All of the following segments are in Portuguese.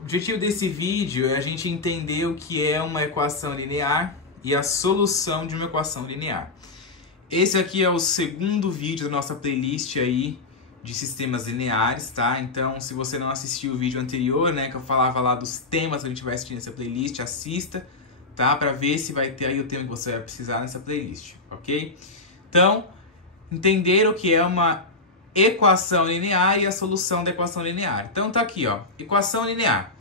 O objetivo desse vídeo é a gente entender o que é uma equação linear e a solução de uma equação linear. Esse aqui é o segundo vídeo da nossa playlist aí de sistemas lineares, tá? Então, se você não assistiu o vídeo anterior, né, que eu falava lá dos temas que a gente vai assistir nessa playlist, assista, tá? Pra ver se vai ter aí o tema que você vai precisar nessa playlist, ok? Então, entender o que é uma equação linear e a solução da equação linear. Então tá aqui, ó, equação linear.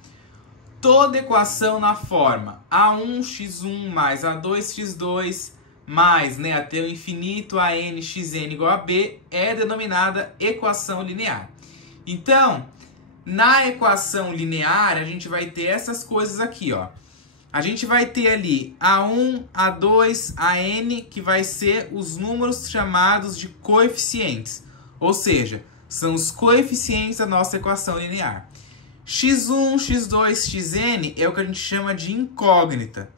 Toda equação na forma a1x1 mais a2x2 mais, né, até o infinito a n xn igual a b é denominada equação linear. Então, na equação linear, a gente vai ter essas coisas aqui, ó. A gente vai ter ali a1, a2, a n, que vai ser os números chamados de coeficientes. Ou seja, são os coeficientes da nossa equação linear. x1, x2, xn é o que a gente chama de incógnita.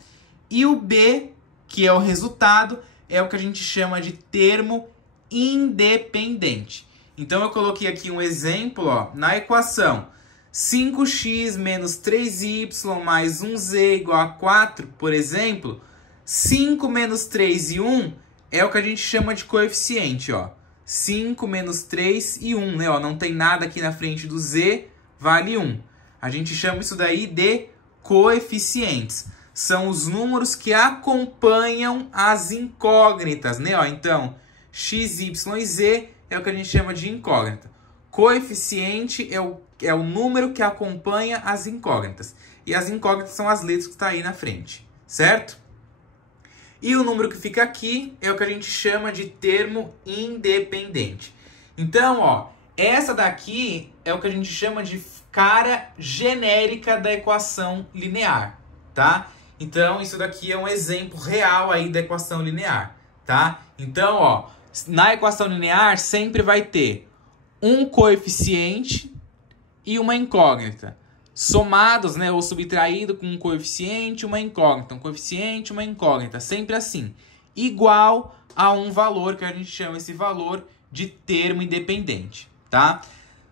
E o b, que é o resultado, é o que a gente chama de termo independente. Então, eu coloquei aqui um exemplo, ó, na equação 5x menos 3y mais 1z igual a 4, por exemplo, 5 menos 3 e 1 é o que a gente chama de coeficiente, ó. 5 menos 3 e 1, né? Ó, não tem nada aqui na frente do z, vale 1. A gente chama isso daí de coeficientes. São os números que acompanham as incógnitas, né? Ó, então, x, y e z é o que a gente chama de incógnita. Coeficiente é o número que acompanha as incógnitas. E as incógnitas são as letras que estão aí na frente, certo? E o número que fica aqui é o que a gente chama de termo independente. Então, ó, essa daqui é o que a gente chama de cara genérica da equação linear, tá? Então, isso daqui é um exemplo real aí da equação linear, tá? Então, ó, na equação linear sempre vai ter um coeficiente e uma incógnita. Somados, né, ou subtraído com um coeficiente e uma incógnita. Um coeficiente e uma incógnita. Sempre assim. Igual a um valor, que a gente chama esse valor de termo independente, tá?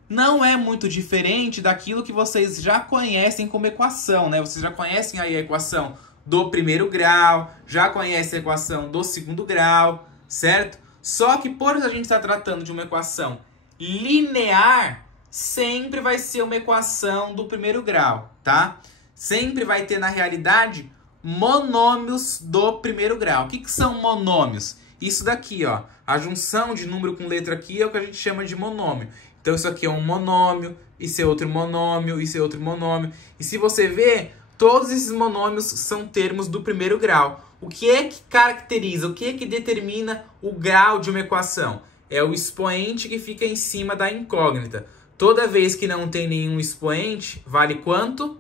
Não é muito diferente daquilo que vocês já conhecem como equação, né? Vocês já conhecem aí a equação do primeiro grau, já conhecem a equação do segundo grau, certo? Só que por a gente estar tratando de uma equação linear, sempre vai ser uma equação do primeiro grau, tá? Sempre vai ter, na realidade, monômios do primeiro grau. O que são monômios? Isso daqui, ó. A junção de número com letra aqui é o que a gente chama de monômio. Então, isso aqui é um monômio, isso é outro monômio, isso é outro monômio. E se você ver, todos esses monômios são termos do primeiro grau. O que é que caracteriza, o que é que determina o grau de uma equação? É o expoente que fica em cima da incógnita. Toda vez que não tem nenhum expoente, vale quanto?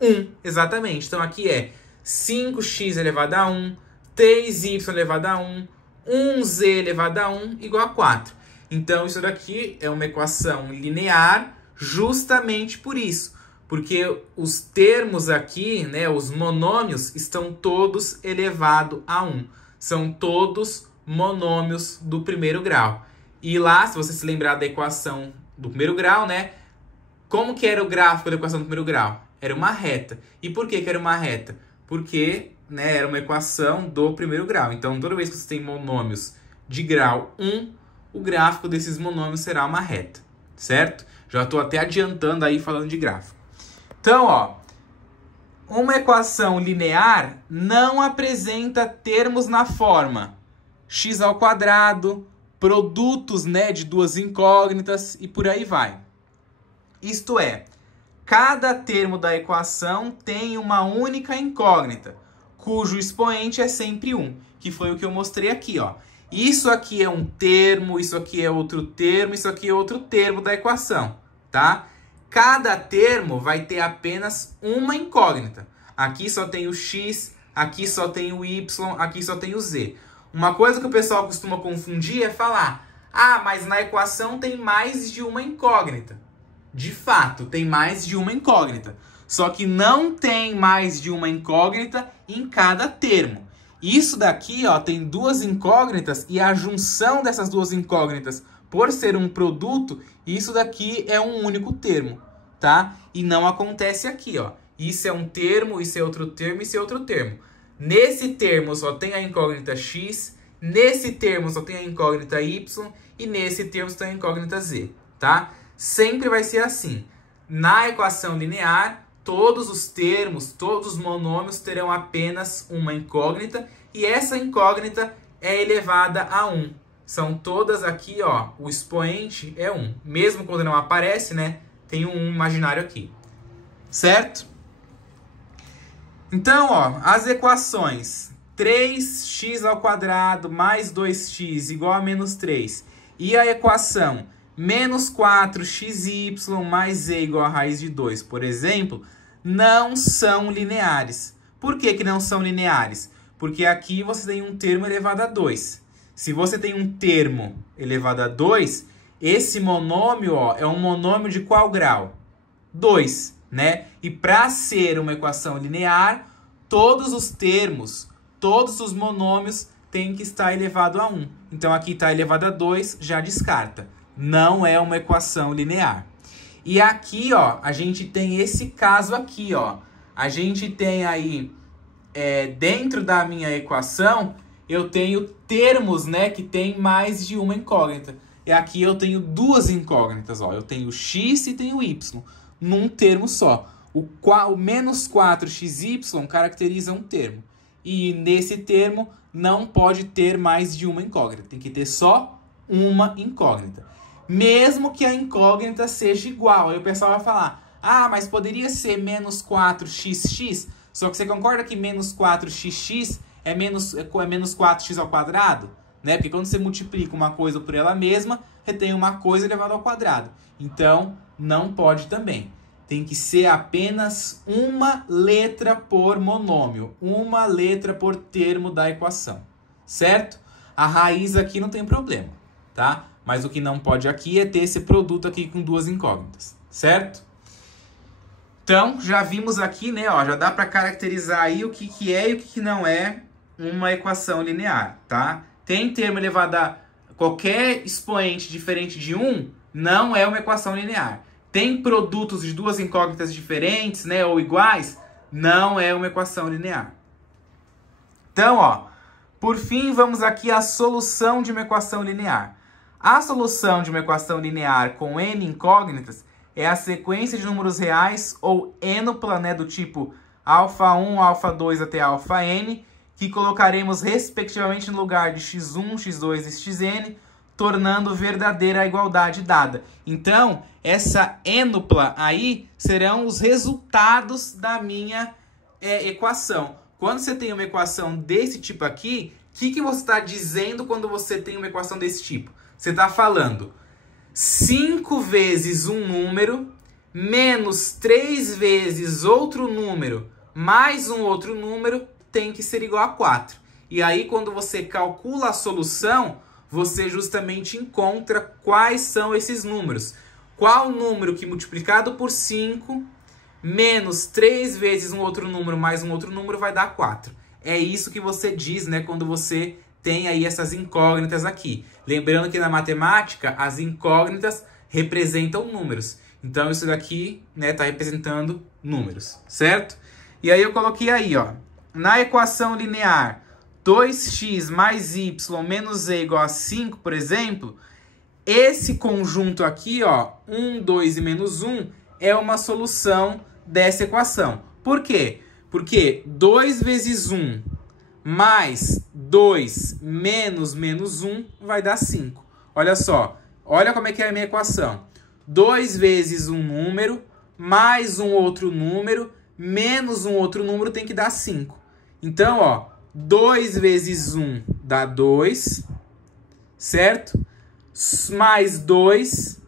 1, exatamente. Então, aqui é 5x elevado a 1, 3y elevado a 1, 1z elevado a 1 igual a 4. Então, isso daqui é uma equação linear justamente por isso. Porque os termos aqui, né, os monômios, estão todos elevados a 1. São todos monômios do primeiro grau. E lá, se você se lembrar da equação do primeiro grau, né? Como que era o gráfico da equação do primeiro grau? Era uma reta. E por que era uma reta? Porque, né, era uma equação do primeiro grau. Então, toda vez que você tem monômios de grau 1, o gráfico desses monômios será uma reta, certo? Já estou até adiantando aí falando de gráfico. Então, ó, uma equação linear não apresenta termos na forma x ao quadrado, produtos, né, de duas incógnitas e por aí vai. Isto é, cada termo da equação tem uma única incógnita, cujo expoente é sempre 1, que foi o que eu mostrei aqui, ó. Isso aqui é um termo, isso aqui é outro termo, isso aqui é outro termo da equação, tá? Cada termo vai ter apenas uma incógnita. Aqui só tem o x, aqui só tem o y, aqui só tem o z. Uma coisa que o pessoal costuma confundir é falar: ah, mas na equação tem mais de uma incógnita. De fato, tem mais de uma incógnita. Só que não tem mais de uma incógnita em cada termo. Isso daqui, ó, tem duas incógnitas e a junção dessas duas incógnitas, por ser um produto, isso daqui é um único termo. tá? E não acontece aqui, ó. Isso é um termo, isso é outro termo, isso é outro termo. Nesse termo só tem a incógnita x, nesse termo só tem a incógnita y e nesse termo só tem a incógnita z, tá? Sempre vai ser assim. Na equação linear, todos os termos, todos os monômios terão apenas uma incógnita e essa incógnita é elevada a 1. São todas aqui, ó, o expoente é 1. Mesmo quando não aparece, né, tem um 1 imaginário aqui. Certo? Então, ó, as equações 3x² mais 2x igual a menos 3 e a equação menos 4xy mais z igual a raiz de 2, por exemplo, não são lineares. Por que que não são lineares? Porque aqui você tem um termo elevado a 2. Se você tem um termo elevado a 2, esse monômio, ó, é um monômio de qual grau? 2, né? E para ser uma equação linear, todos os termos, todos os monômios têm que estar elevado a 1. Então aqui está elevado a 2, já descarta. Não é uma equação linear. E aqui, ó, a gente tem esse caso aqui, ó. A gente tem aí, dentro da minha equação, eu tenho termos, né, que tem mais de uma incógnita. E aqui eu tenho duas incógnitas, ó. Eu tenho x e tenho y, num termo só. O menos 4xy caracteriza um termo. E nesse termo não pode ter mais de uma incógnita. Tem que ter só uma incógnita. Mesmo que a incógnita seja igual. Aí o pessoal vai falar, ah, mas poderia ser menos 4xx? Só que você concorda que menos 4xx é menos 4x ao quadrado? Né? Porque quando você multiplica uma coisa por ela mesma, retém uma coisa elevada ao quadrado. Então, não pode também. Tem que ser apenas uma letra por monômio. Uma letra por termo da equação. Certo? A raiz aqui não tem problema, tá? Mas o que não pode aqui é ter esse produto aqui com duas incógnitas. Certo? Então, já vimos aqui, né? Ó, já dá para caracterizar aí o que é e o que não é uma equação linear, tá? Tem termo elevado a qualquer expoente diferente de 1, não é uma equação linear. Tem produtos de duas incógnitas diferentes, né, ou iguais, não é uma equação linear. Então, ó, por fim, vamos aqui à solução de uma equação linear. A solução de uma equação linear com n incógnitas é a sequência de números reais ou ênupla, né, do tipo α1, α2 até αn, que colocaremos respectivamente no lugar de x1, x2 e xn, tornando verdadeira a igualdade dada. Então, essa ênupla aí serão os resultados da minha equação. Quando você tem uma equação desse tipo aqui, o que você está dizendo quando você tem uma equação desse tipo? Você está falando 5 vezes um número, menos 3 vezes outro número, mais um outro número, tem que ser igual a 4. E aí, quando você calcula a solução, você justamente encontra quais são esses números. Qual número que multiplicado por 5, menos 3 vezes um outro número, mais um outro número, vai dar 4. É isso que você diz, né, quando você tem aí essas incógnitas aqui. Lembrando que na matemática, as incógnitas representam números. Então, isso daqui, né, tá representando números, certo? E aí eu coloquei aí, ó, na equação linear, 2x mais y menos z igual a 5, por exemplo, esse conjunto aqui, ó, 1, 2 e menos 1, é uma solução dessa equação. Por quê? Porque 2 vezes 1 mais 2 menos menos 1 vai dar 5. Olha só, olha como é que é a minha equação. 2 vezes um número, mais um outro número, menos um outro número tem que dar 5. Então, ó, 2 vezes 1 dá 2, certo? Mais 2,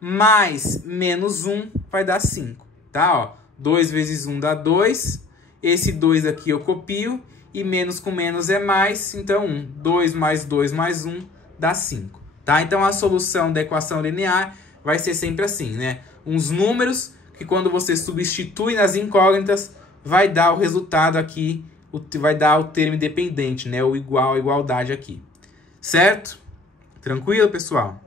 mais menos 1 vai dar 5, tá? Ó, 2 vezes 1 dá 2, esse 2 aqui eu copio, e menos com menos é mais, então 1. 2 mais 2 mais 1 dá 5, tá? Então, a solução da equação linear vai ser sempre assim, né? Uns números que quando você substitui nas incógnitas, vai dar o resultado aqui, vai dar o termo independente, né? O igual, a igualdade aqui. Certo? Tranquilo, pessoal?